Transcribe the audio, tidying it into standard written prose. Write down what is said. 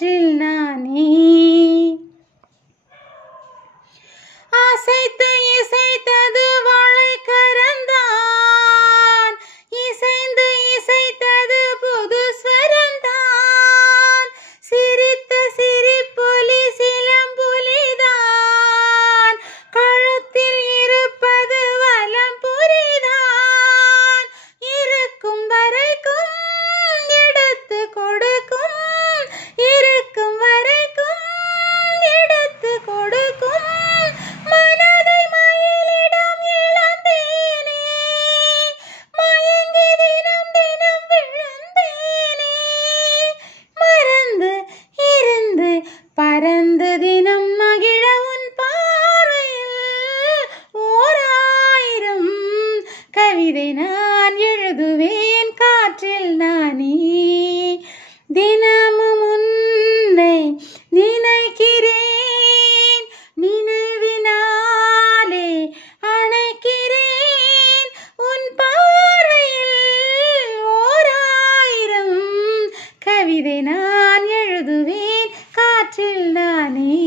காற்றில் நானே. அசைத்து இசைத்தது வாழை கரந்தான், இசைந்து இசைத்தது புது ஸ்வரந்தான், சிரித்த சிரிப்பொலி சிலம்பொலிதான், கழுத்தில் இருப்பது வலம்புரிதான், இருக்கும் வரைக்கும் எடுத்து கொடுக்கும், இருக்கும் வரைக்கும் எடுத்து கொடுக்கும், மனதை மயிலிடம் இழந்தேனே, மயங்கி தினம் தினம் விழுந்தேனே, மறந்து இருந்து பறந்து தினம் மகிழ உன் பார்வையில் ஓராயிரம் கவிதை நான் எழுதுவேன் காற்றில் நானே. தினமும் உன்னை நினைக்கிறேன், நினைவினாலே அணைக்கிறேன், உன் பார்வையில் ஓராயிரம் கவிதை நான் எழுதுவேன் காற்றில் நானே.